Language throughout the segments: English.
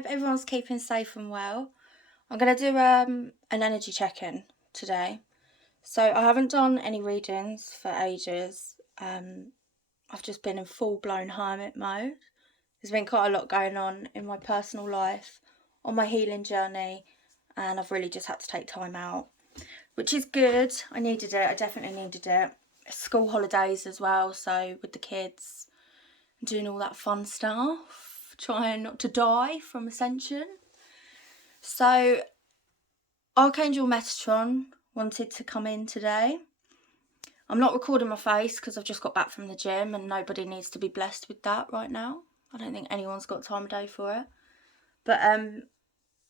hope everyone's keeping safe and well. I'm going to do an energy check-in today. So I haven't done any readings for ages. I've just been in full-blown hermit mode. There's been quite a lot going on in my personal life, on my healing journey, and I've really just had to take time out, which is good. I needed it. I definitely needed it. School holidays as well, so with the kids, doing all that fun stuff, trying not to die from ascension. So Archangel Metatron wanted to come in today. I'm not recording my face because I've just got back from the gym and nobody needs to be blessed with that right now. I don't think anyone's got time of day for it. But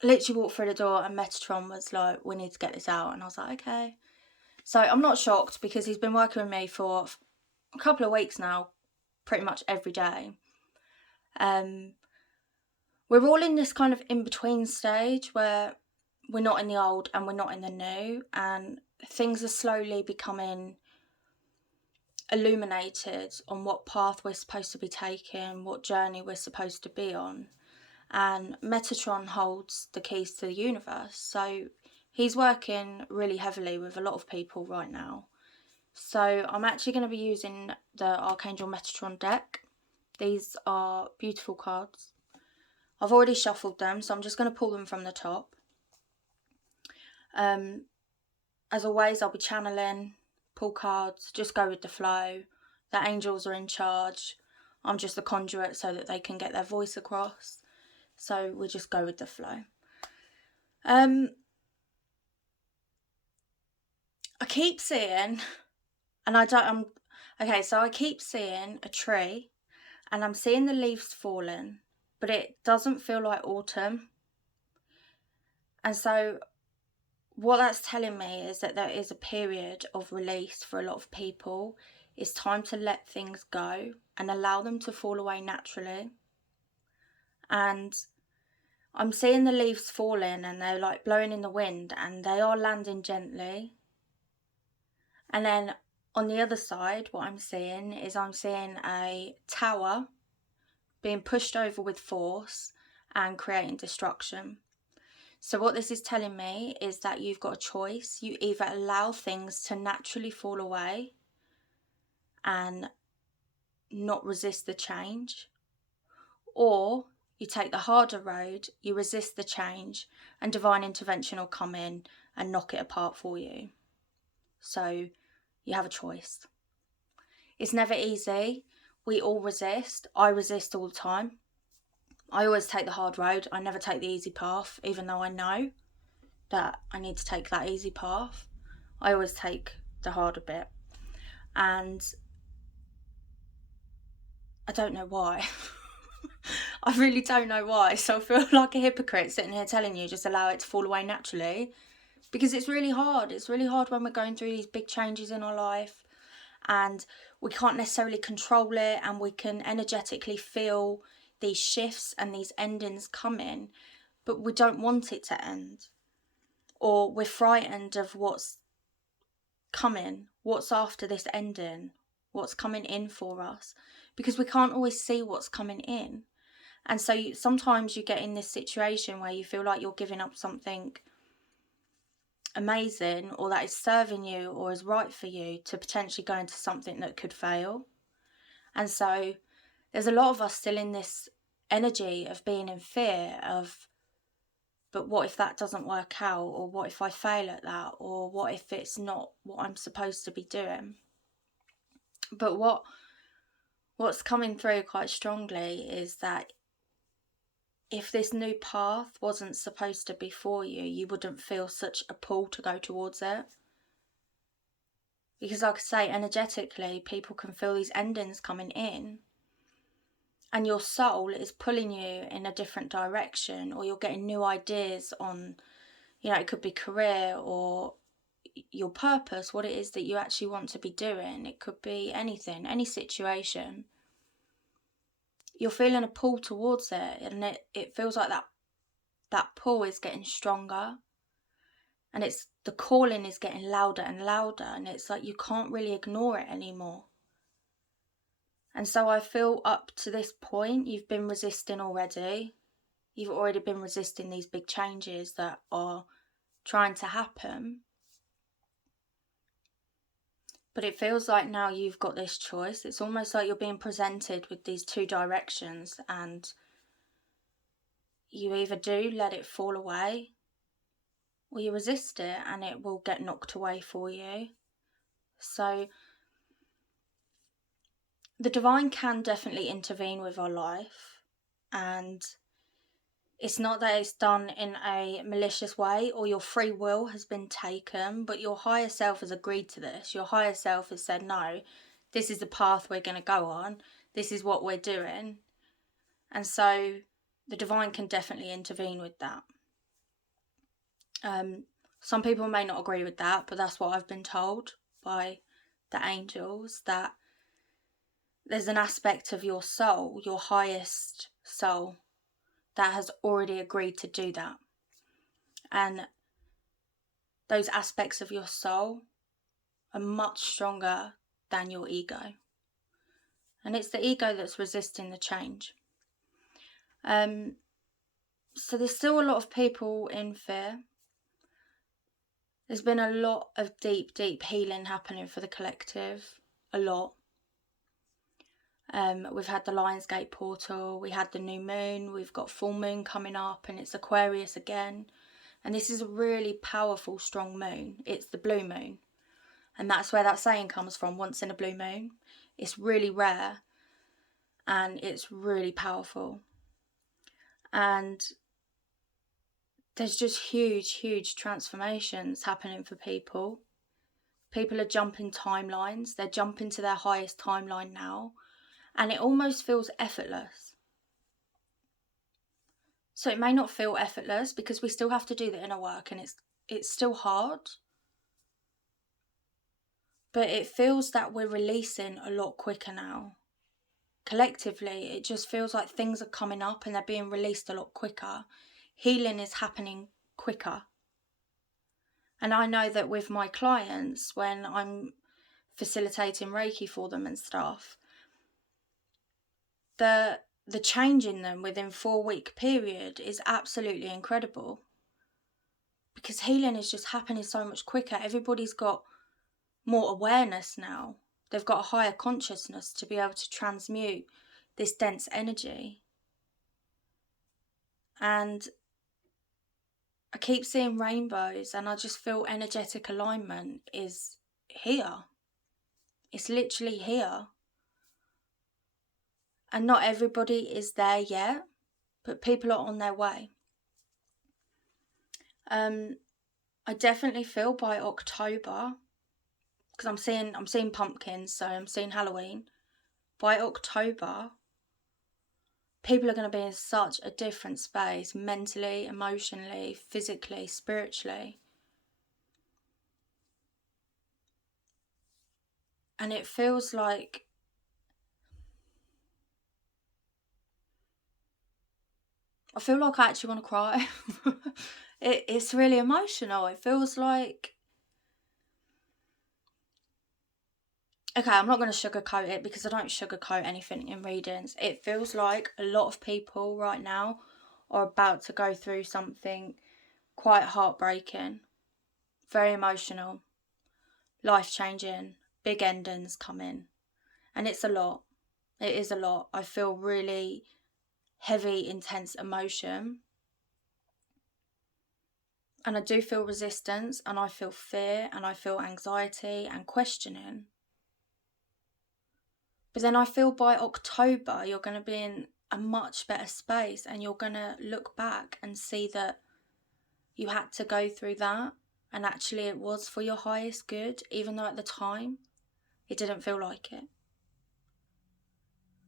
literally walked through the door and Metatron was like, we need to get this out. And I was like, okay. So I'm not shocked because he's been working with me for a couple of weeks now, pretty much every day. We're all in this kind of in-between stage where we're not in the old and we're not in the new, and things are slowly becoming illuminated on what path we're supposed to be taking, what journey we're supposed to be on. And Metatron holds the keys to the universe, so he's working really heavily with a lot of people right now. So I'm actually going to be using the Archangel Metatron deck. These are beautiful cards. I've already shuffled them, so I'm just going to pull them from the top. As always, I'll be channeling, pull cards, just go with the flow. The angels are in charge. I'm just the conduit so that they can get their voice across. So we just go with the flow. I keep seeing, and I keep seeing a tree, and I'm seeing the leaves falling, but it doesn't feel like autumn. And so what that's telling me is that there is a period of release for a lot of people. It's time to let things go and allow them to fall away naturally. And I'm seeing the leaves falling and they're like blowing in the wind and they are landing gently. And then on the other side, what I'm seeing is a tower being pushed over with force and creating destruction. So what this is telling me is that you've got a choice. You either allow things to naturally fall away and not resist the change, or you take the harder road, you resist the change, and divine intervention will come in and knock it apart for you. So you have a choice. It's never easy. We all resist. I resist all the time. I always take the hard road. I never take the easy path, even though I know that I need to take that easy path. I always take the harder bit. And I don't know why. I really don't know why. So I feel like a hypocrite sitting here telling you just allow it to fall away naturally, because it's really hard. It's really hard when we're going through these big changes in our life and we can't necessarily control it, and we can energetically feel these shifts and these endings coming, but we don't want it to end. Or we're frightened of what's coming, what's after this ending, what's coming in for us, because we can't always see what's coming in. And so sometimes you get in this situation where you feel like you're giving up something amazing, or that is serving you or is right for you, to potentially go into something that could fail. And so there's a lot of us still in this energy of being in fear of, but what if that doesn't work out, or what if I fail at that, or what if it's not what I'm supposed to be doing. But what's coming through quite strongly is that if this new path wasn't supposed to be for you, you wouldn't feel such a pull to go towards it. Because like I say, energetically, people can feel these endings coming in, and your soul is pulling you in a different direction, or you're getting new ideas on, it could be career or your purpose, what it is that you actually want to be doing. It could be anything, any situation. You're feeling a pull towards it, and it feels like that pull is getting stronger, and it's the calling is getting louder and louder, and it's like you can't really ignore it anymore. And so I feel up to this point you've been resisting already, You've already been resisting these big changes that are trying to happen. But it feels like now you've got this choice. It's almost like you're being presented with these two directions, and you either do let it fall away or you resist it and it will get knocked away for you. So the divine can definitely intervene with our life, and it's not that it's done in a malicious way or your free will has been taken, but your higher self has agreed to this. Your higher self has said, no, this is the path we're going to go on. This is what we're doing. And so the divine can definitely intervene with that. Some people may not agree with that, but that's what I've been told by the angels, that there's an aspect of your soul, your highest soul, that has already agreed to do that. And those aspects of your soul are much stronger than your ego. And it's the ego that's resisting the change. So there's still a lot of people in fear. There's been a lot of deep, deep healing happening for the collective. A lot. We've had the Lionsgate portal, we had the new moon, we've got full moon coming up, and it's Aquarius again. And this is a really powerful, strong moon. It's the blue moon. And that's where that saying comes from, once in a blue moon. It's really rare and it's really powerful. And there's just huge, huge transformations happening for people. People are jumping timelines. They're jumping to their highest timeline now. And it almost feels effortless. So it may not feel effortless because we still have to do the inner work, and it's still hard. But it feels that we're releasing a lot quicker now. Collectively, it just feels like things are coming up and they're being released a lot quicker. Healing is happening quicker. And I know that with my clients, when I'm facilitating Reiki for them and stuff, the change in them within 4-week period is absolutely incredible. Because healing is just happening so much quicker. Everybody's got more awareness now. They've got a higher consciousness to be able to transmute this dense energy. And I keep seeing rainbows, and I just feel energetic alignment is here. It's literally here. And not everybody is there yet, but people are on their way. I definitely feel by October, because I'm seeing pumpkins, so I'm seeing Halloween. By October, people are going to be in such a different space, mentally, emotionally, physically, spiritually. And it feels like I feel like I actually want to cry. It's really emotional. It feels like... Okay, I'm not going to sugarcoat it because I don't sugarcoat anything in readings. It feels like a lot of people right now are about to go through something quite heartbreaking, very emotional, life-changing, big endings coming. And it's a lot. It is a lot. I feel really heavy, intense emotion. And I do feel resistance, and I feel fear, and I feel anxiety and questioning. But then I feel by October, you're going to be in a much better space, and you're going to look back and see that you had to go through that, and actually it was for your highest good, even though at the time it didn't feel like it.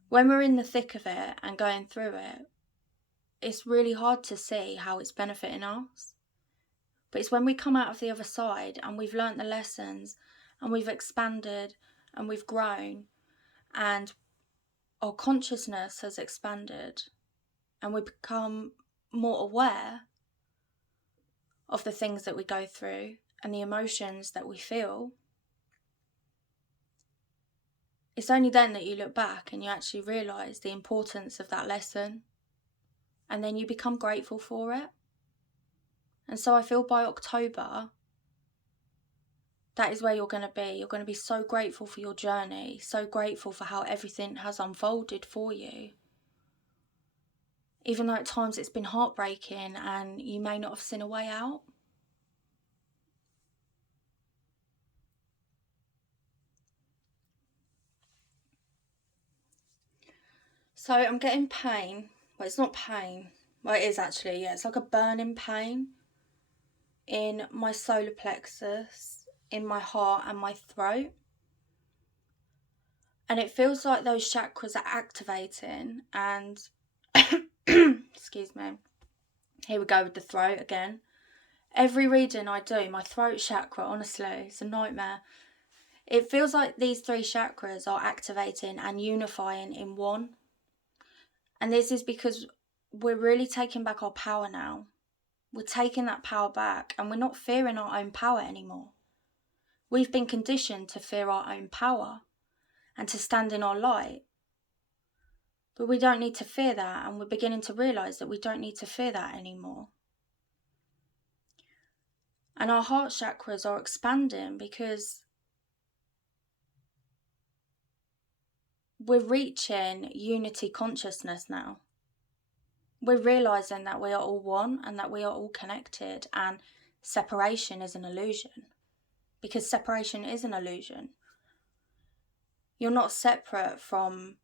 When we're in the thick of it and going through it, it's really hard to see how it's benefiting us. But it's when we come out of the other side and we've learnt the lessons and we've expanded and we've grown and our consciousness has expanded and we become more aware of the things that we go through and the emotions that we feel. It's only then that you look back and you actually realise the importance of that lesson. and then you become grateful for it. And so I feel by October, that is where you're going to be. You're going to be so grateful for your journey, so grateful for how everything has unfolded for you. Even though at times it's been heartbreaking and you may not have seen a way out. So I'm getting pain. Well, it's not pain. Well, it is actually, yeah. It's like a burning pain in my solar plexus, in my heart and my throat. And it feels like those chakras are activating and excuse me. Here we go with the throat again. Every reading I do, my throat chakra, honestly, it's a nightmare. It feels like these 3 chakras are activating and unifying in one. And this is because we're really taking back our power now. We're taking that power back and we're not fearing our own power anymore. We've been conditioned to fear our own power and to stand in our light. But we don't need to fear that, and we're beginning to realise that we don't need to fear that anymore. And our heart chakras are expanding because we're reaching unity consciousness now. We're realising that we are all one and that we are all connected, and separation is an illusion. Because separation is an illusion. You're not separate from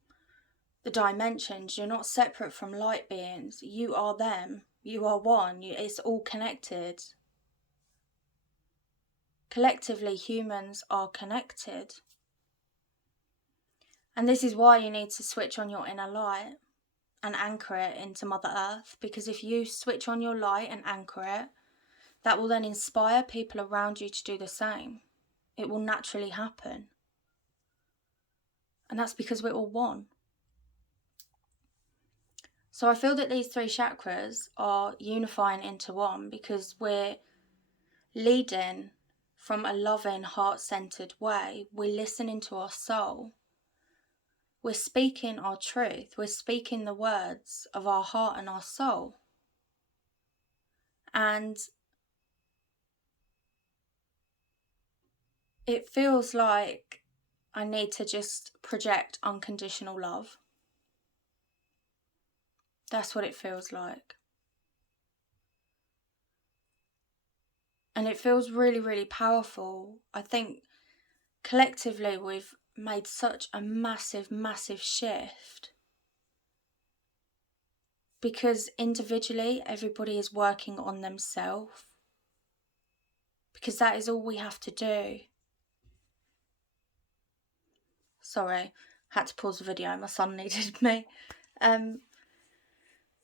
the dimensions. You're not separate from light beings. You are them. You are one. It's all connected. Collectively, humans are connected. And this is why you need to switch on your inner light and anchor it into Mother Earth. Because if you switch on your light and anchor it, that will then inspire people around you to do the same. It will naturally happen. And that's because we're all one. So I feel that these 3 chakras are unifying into one because we're leading from a loving, heart-centered way. We're listening to our soul. We're speaking our truth. We're speaking the words of our heart and our soul. And it feels like I need to just project unconditional love. That's what it feels like. And it feels really, really powerful. I think collectively we've made such a massive, massive shift. Because individually everybody is working on themselves. Because that is all we have to do. Sorry, had to pause the video, my son needed me.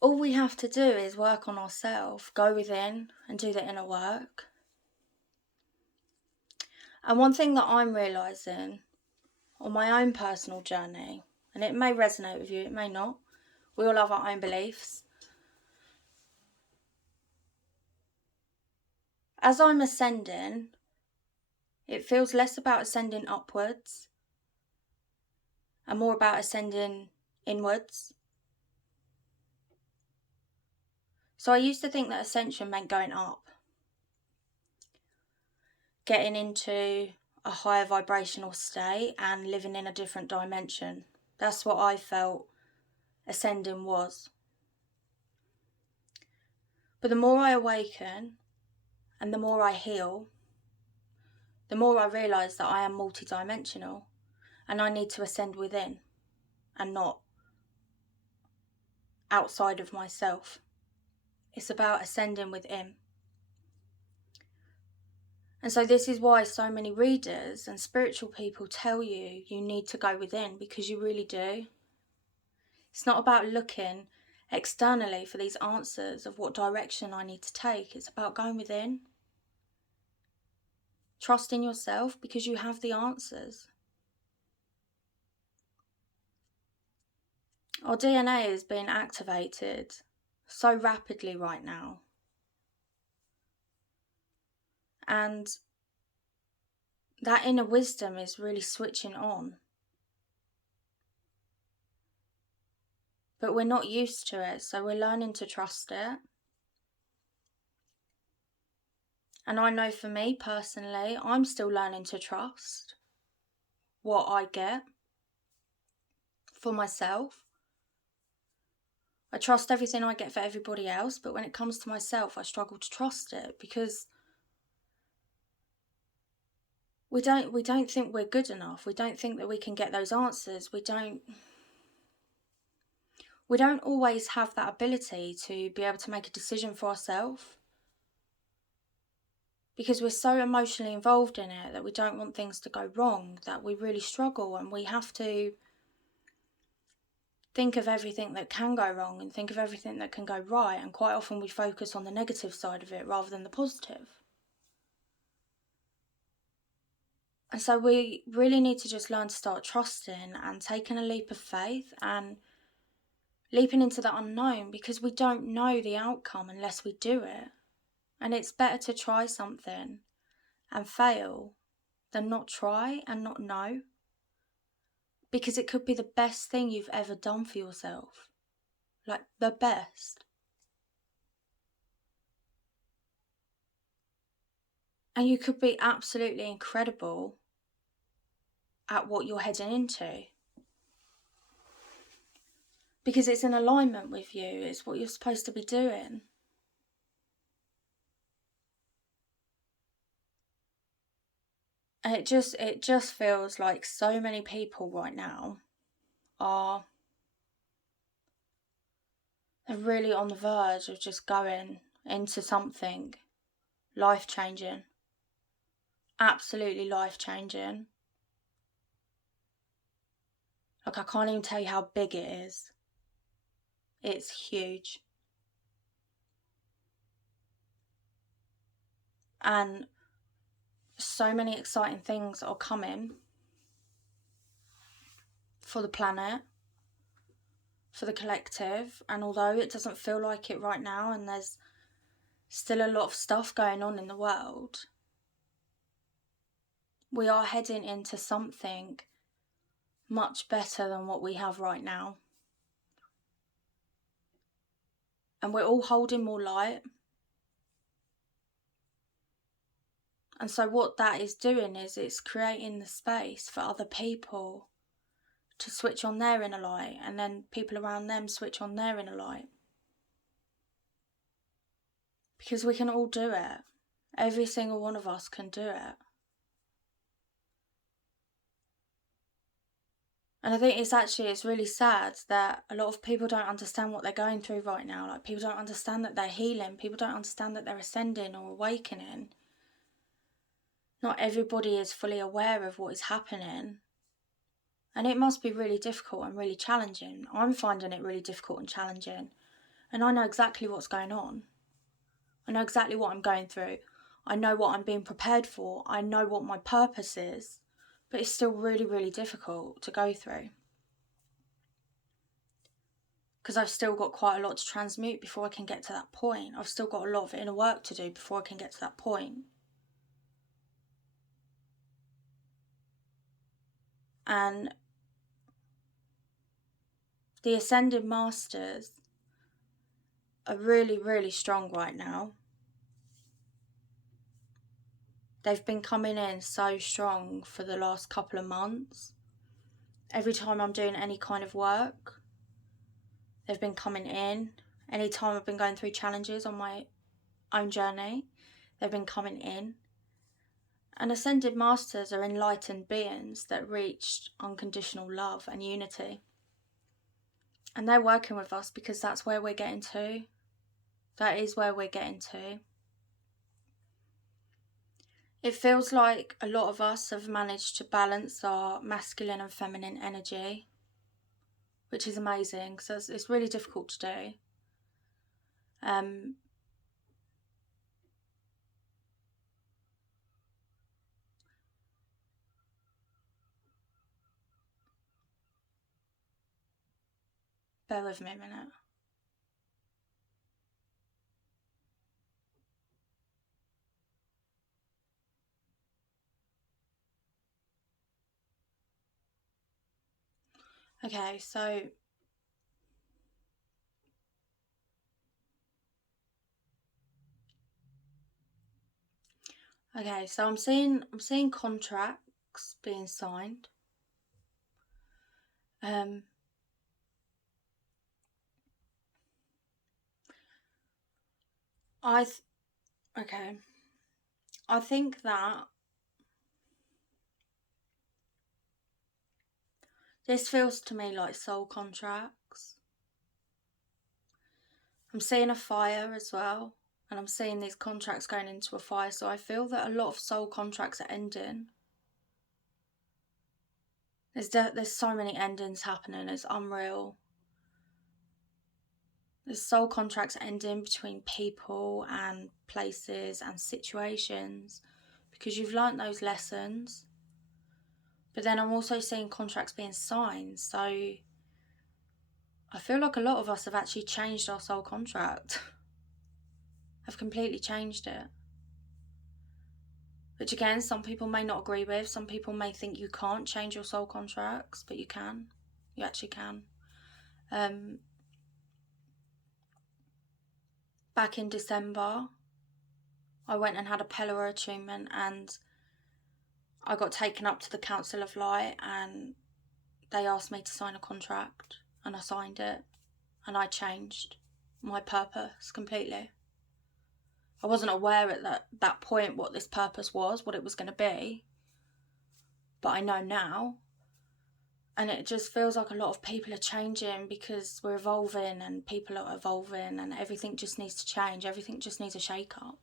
All we have to do is work on ourselves, go within and do the inner work. And one thing that I'm realising on my own personal journey, and it may resonate with you, it may not, we all have our own beliefs. As I'm ascending, it feels less about ascending upwards and more about ascending inwards. So I used to think that ascension meant going up, getting into a higher vibrational state and living in a different dimension. That's what I felt ascending was. But the more I awaken and the more I heal, the more I realise that I am multidimensional and I need to ascend within and not outside of myself. It's about ascending within. And so this is why so many readers and spiritual people tell you need to go within, because you really do. It's not about looking externally for these answers of what direction I need to take. It's about going within. Trust in yourself because you have the answers. Our DNA is being activated so rapidly right now. And that inner wisdom is really switching on. but we're not used to it, so we're learning to trust it. And I know for me personally, I'm still learning to trust what I get for myself. I trust everything I get for everybody else, but when it comes to myself, I struggle to trust it because we don't think we're good enough. We don't think that we can get those answers. We don't always have that ability to be able to make a decision for ourselves, because we're so emotionally involved in it that we don't want things to go wrong, that we really struggle, and we have to think of everything that can go wrong and think of everything that can go right, and quite often we focus on the negative side of it rather than the positive. And so we really need to just learn to start trusting and taking a leap of faith and leaping into the unknown, because we don't know the outcome unless we do it. And it's better to try something and fail than not try and not know, because it could be the best thing you've ever done for yourself. Like, the best. And you could be absolutely incredible at what you're heading into, because it's in alignment with you. It's what you're supposed to be doing. And it just feels like so many people right now are really on the verge of just going into something life-changing. Absolutely life-changing. Like, I can't even tell you how big it is. It's huge. And so many exciting things are coming for the planet, for the collective. And although it doesn't feel like it right now, and there's still a lot of stuff going on in the world, we are heading into something much better than what we have right now. And we're all holding more light. And so what that is doing is it's creating the space for other people to switch on their inner light, and then people around them switch on their inner light. Because we can all do it. Every single one of us can do it. And I think it's really sad that a lot of people don't understand what they're going through right now. Like, people don't understand that they're healing. People don't understand that they're ascending or awakening. Not everybody is fully aware of what is happening. And it must be really difficult and really challenging. I'm finding it really difficult and challenging. And I know exactly what's going on. I know exactly what I'm going through. I know what I'm being prepared for. I know what my purpose is. But it's still really, really difficult to go through. Because I've still got quite a lot to transmute before I can get to that point. I've still got a lot of inner work to do before I can get to that point. And the Ascended Masters are really, really strong right now. They've been coming in so strong for the last couple of months. Every time I'm doing any kind of work, they've been coming in. Anytime I've been going through challenges on my own journey, they've been coming in. And Ascended Masters are enlightened beings that reached unconditional love and unity. And they're working with us because that's where we're getting to. That is where we're getting to. It feels like a lot of us have managed to balance our masculine and feminine energy, which is amazing. So it's really difficult to do. Bear with me a minute. Okay, so Okay, so I'm seeing contracts being signed. Okay. I think that this feels to me like soul contracts. I'm seeing a fire as well, and I'm seeing these contracts going into a fire, so I feel that a lot of soul contracts are ending. There's so many endings happening, it's unreal. There's soul contracts ending between people and places and situations because you've learnt those lessons. But then I'm also seeing contracts being signed, so I feel like a lot of us have actually changed our soul contract. Have completely changed it. Which again, some people may not agree with. Some people may think you can't change your soul contracts, but you can. You actually can. Back in December, I went and had a Pella attunement, and I got taken up to the Council of Light, and they asked me to sign a contract, and I signed it, and I changed my purpose completely. I wasn't aware at that point what this purpose was, what it was going to be, but I know now. And it just feels like a lot of people are changing because we're evolving and people are evolving and everything just needs to change. Everything just needs a shake up.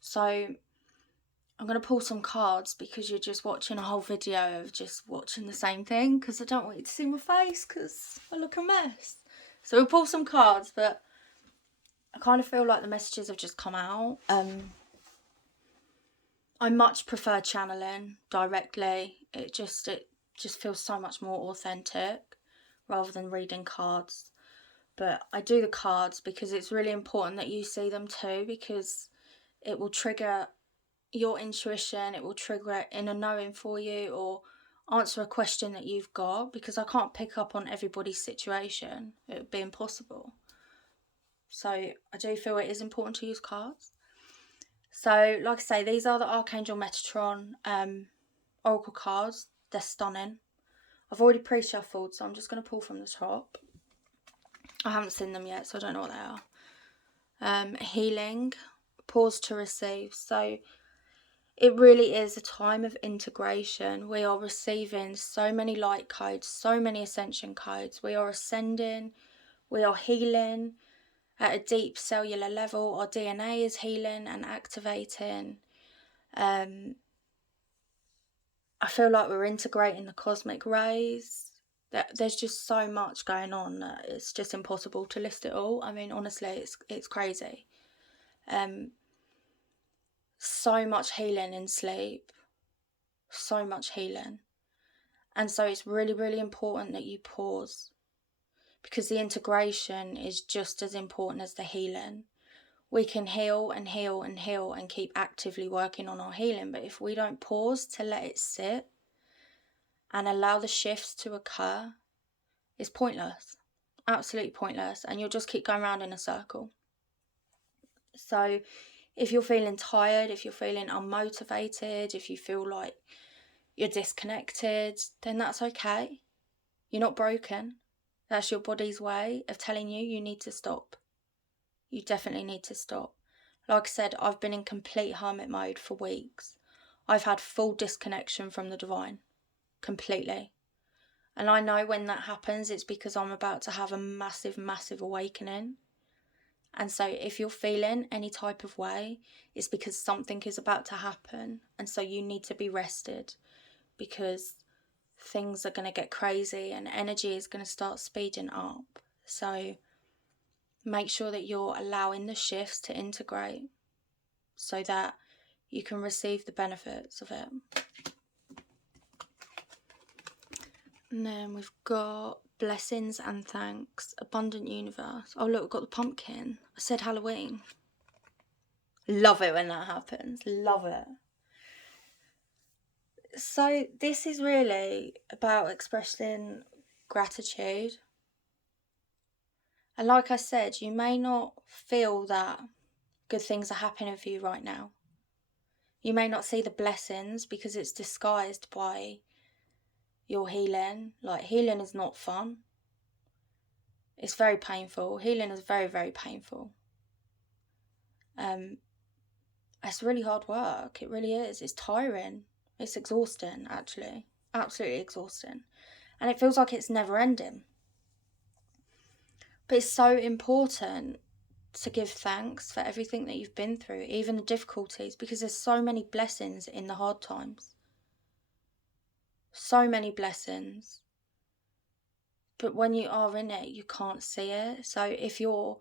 So I'm going to pull some cards because you're just watching a whole video of just watching the same thing, because I don't want you to see my face because I look a mess. So we'll pull some cards, but I kind of feel like the messages have just come out. I much prefer channeling directly. It just feels so much more authentic rather than reading cards. But I do the cards because it's really important that you see them too, because it will trigger your intuition, it will trigger inner knowing for you, or answer a question that you've got, because I can't pick up on everybody's situation. It would be impossible. So I do feel it is important to use cards. So like I say, these are the Archangel Metatron Oracle cards. They're stunning. I've already pre-shuffled, so I'm just going to pull from the top. I haven't seen them yet, so I don't know what they are. Healing, pause to receive. So it really is a time of integration. We are receiving so many light codes, so many ascension codes. We are ascending, we are healing at a deep cellular level. Our DNA is healing and activating. I feel like we're integrating the cosmic rays. There's just so much going on that it's just impossible to list it all. I mean, honestly, it's crazy. So much healing in sleep. So much healing. And so it's really, really important that you pause, because the integration is just as important as the healing. We can heal and heal and heal and keep actively working on our healing, but if we don't pause to let it sit and allow the shifts to occur, it's pointless. Absolutely pointless. And you'll just keep going around in a circle. So if you're feeling tired, if you're feeling unmotivated, if you feel like you're disconnected, then that's okay. You're not broken. That's your body's way of telling you need to stop. You definitely need to stop. Like I said, I've been in complete hermit mode for weeks. I've had full disconnection from the divine. Completely. And I know when that happens, it's because I'm about to have a massive, massive awakening. And so if you're feeling any type of way, it's because something is about to happen. And so you need to be rested, because things are going to get crazy and energy is going to start speeding up. So make sure that you're allowing the shifts to integrate so that you can receive the benefits of it. And then we've got blessings and thanks, abundant universe. Oh look, we've got the pumpkin. I said Halloween. Love it when that happens. Love it. So this is really about expressing gratitude. And like I said, you may not feel that good things are happening for you right now. You may not see the blessings because it's disguised by your healing. Like, healing is not fun. It's very painful. Healing is very, very painful. It's really hard work. It really is. It's tiring. It's exhausting, actually. Absolutely exhausting. And it feels like it's never ending. But it's so important to give thanks for everything that you've been through, even the difficulties, because there's so many blessings in the hard times. So many blessings. But when you are in it, you can't see it. So if you're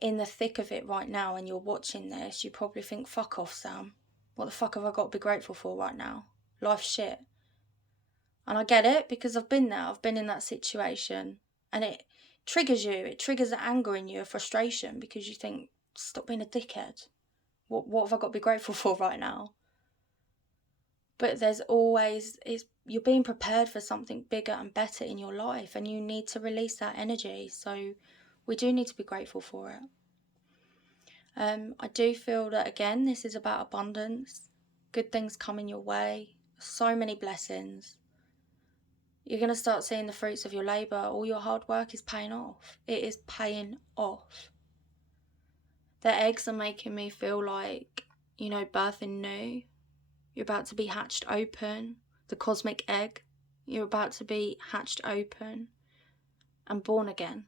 in the thick of it right now and you're watching this, you probably think, fuck off, Sam. What the fuck have I got to be grateful for right now? Life's shit. And I get it, because I've been there. I've been in that situation. And it triggers you. It triggers the anger in you, a frustration, because you think, stop being a dickhead. What have I got to be grateful for right now? But there's always, you're being prepared for something bigger and better in your life, and you need to release that energy. So we do need to be grateful for it. I do feel that, again, this is about abundance. Good things coming your way. So many blessings. You're going to start seeing the fruits of your labour. All your hard work is paying off. It is paying off. The eggs are making me feel like, birthing new. You're about to be hatched open. The cosmic egg. You're about to be hatched open and born again.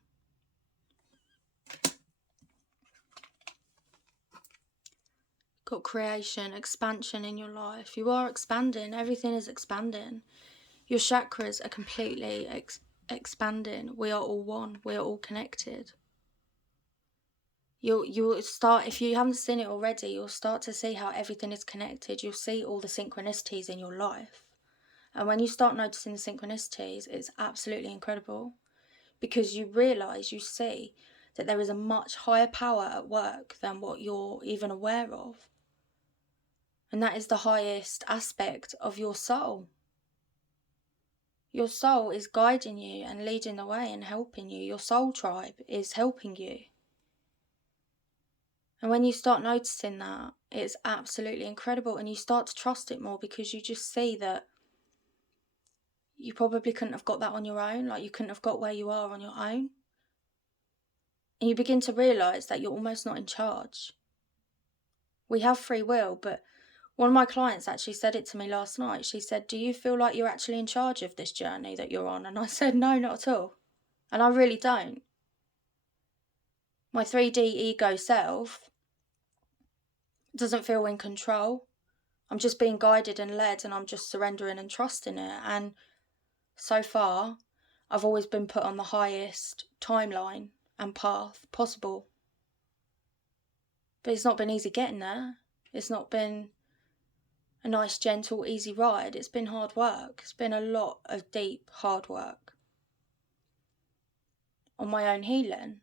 Got creation, expansion in your life. You are expanding. Everything is expanding. Your chakras are completely expanding. We are all one. We are all connected. You'll start, if you haven't seen it already, you'll start to see how everything is connected. You'll see all the synchronicities in your life. And when you start noticing the synchronicities, it's absolutely incredible. Because you realise, you see that there is a much higher power at work than what you're even aware of. And that is the highest aspect of your soul. Your soul is guiding you and leading the way and helping you. Your soul tribe is helping you. And when you start noticing that, it's absolutely incredible. And you start to trust it more, because you just see that you probably couldn't have got that on your own. Like, you couldn't have got where you are on your own. And you begin to realise that you're almost not in charge. We have free will, but one of my clients actually said it to me last night. She said, do you feel like you're actually in charge of this journey that you're on? And I said, no, not at all. And I really don't. My 3D ego self doesn't feel in control. I'm just being guided and led, and I'm just surrendering and trusting it. And so far, I've always been put on the highest timeline and path possible. But it's not been easy getting there. It's not been a nice, gentle, easy ride. It's been hard work. It's been a lot of deep, hard work on my own healing.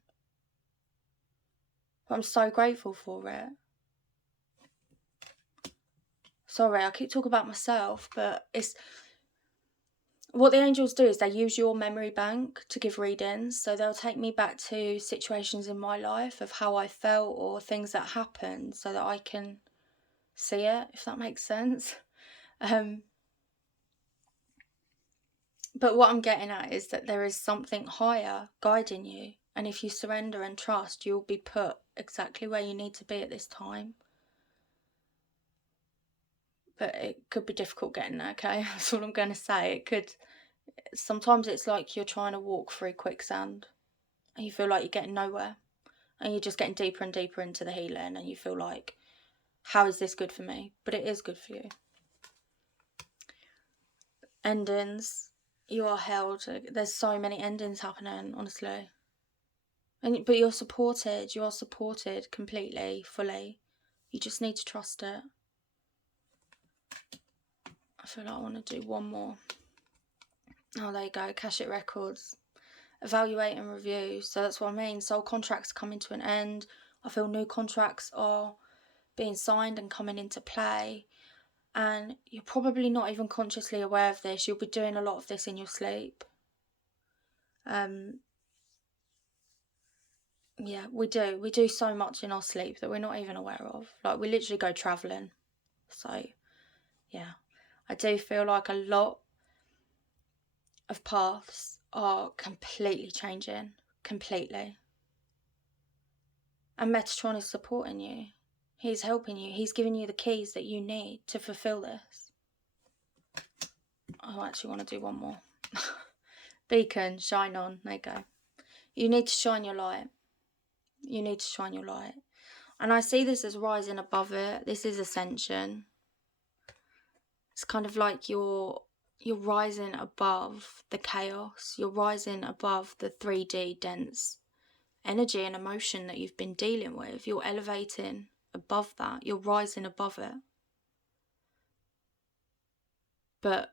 But I'm so grateful for it. Sorry, I keep talking about myself, but it's what the angels do is they use your memory bank to give readings. So they'll take me back to situations in my life of how I felt or things that happened, so that I can see it, if that makes sense. But what I'm getting at is that there is something higher guiding you. And if you surrender and trust, you'll be put exactly where you need to be at this time. But it could be difficult getting there, okay? That's all I'm going to say. Sometimes it's like you're trying to walk through quicksand and you feel like you're getting nowhere. And you're just getting deeper and deeper into the healing, and you feel like, how is this good for me? But it is good for you. Endings. You are held. There's so many endings happening, honestly. But you're supported. You are supported completely, fully. You just need to trust it. I feel like I want to do one more. Oh, there you go. Akashic Records. Evaluate and review. So that's what I mean. Soul contracts coming to an end. I feel new contracts are being signed and coming into play. And you're probably not even consciously aware of this. You'll be doing a lot of this in your sleep. Yeah, we do. We do so much in our sleep that we're not even aware of. Like, we literally go travelling. So yeah, I do feel like a lot of paths are completely changing, completely. And Metatron is supporting you. He's helping you. He's giving you the keys that you need to fulfill this. I actually want to do one more. Beacon, shine on. There you go. You need to shine your light. You need to shine your light. And I see this as rising above it. This is ascension. It's kind of like you're rising above the chaos. You're rising above the 3D dense energy and emotion that you've been dealing with. You're elevating above that. You're rising above it. But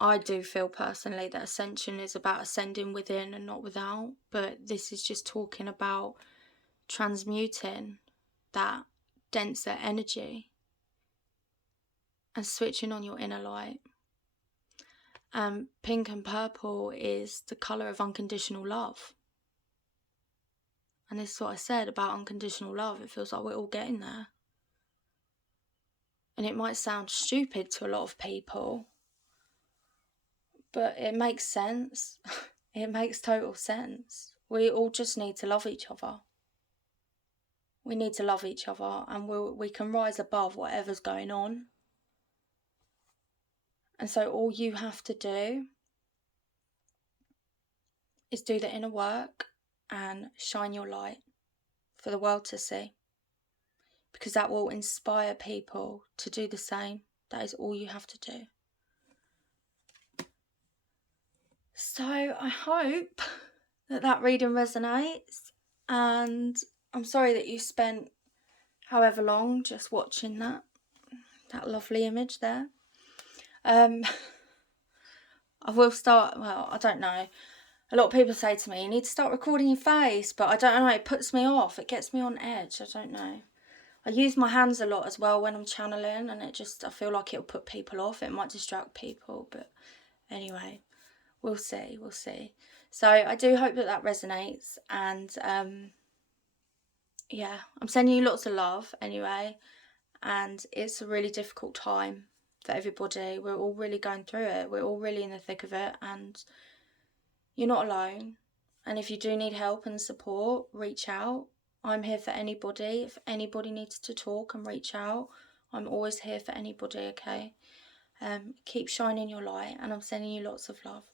I do feel personally that ascension is about ascending within and not without. But this is just talking about transmuting that denser energy and switching on your inner light. Pink and purple is the colour of unconditional love. And this is what I said about unconditional love. It feels like we're all getting there. And it might sound stupid to a lot of people, but it makes sense. It makes total sense. We all just need to love each other. We need to love each other, and we can rise above whatever's going on. And so all you have to do is do the inner work and shine your light for the world to see. Because that will inspire people to do the same. That is all you have to do. So I hope that reading resonates, and I'm sorry that you spent however long just watching that lovely image there. I will start, well, I don't know. A lot of people say to me, you need to start recording your face, but I don't know, it puts me off. It gets me on edge. I don't know. I use my hands a lot as well when I'm channeling, and I feel like it'll put people off. It might distract people, but anyway, we'll see. So I do hope that resonates, and yeah, I'm sending you lots of love anyway, and it's a really difficult time for everybody. We're all really going through it. We're all really in the thick of it, and you're not alone. And if you do need help and support, reach out. I'm here for anybody. If anybody needs to talk and reach out, I'm always here for anybody, okay? Keep shining your light, and I'm sending you lots of love.